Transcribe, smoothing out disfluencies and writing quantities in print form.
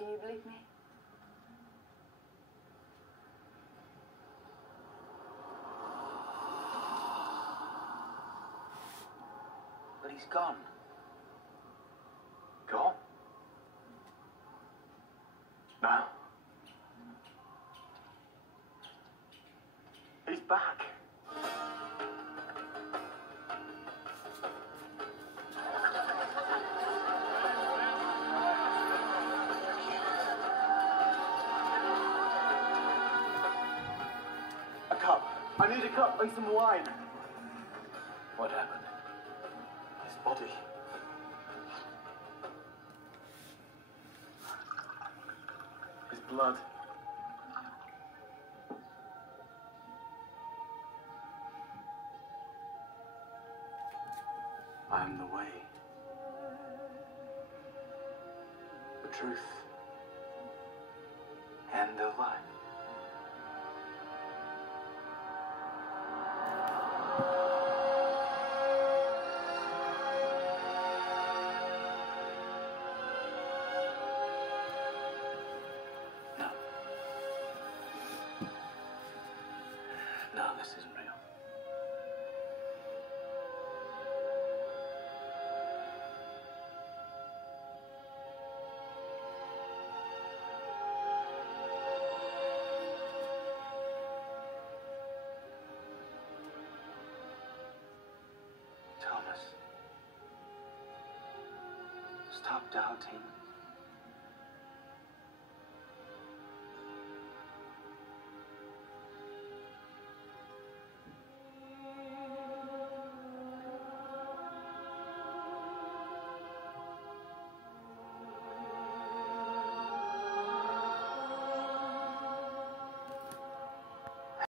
do you believe me? But he's gone. Gone? No. He's back. A cup. I need a cup and some wine. What happened? His body. His blood. I am the way, the truth, and the life. No. No, this isn't real. Thomas, stop doubting.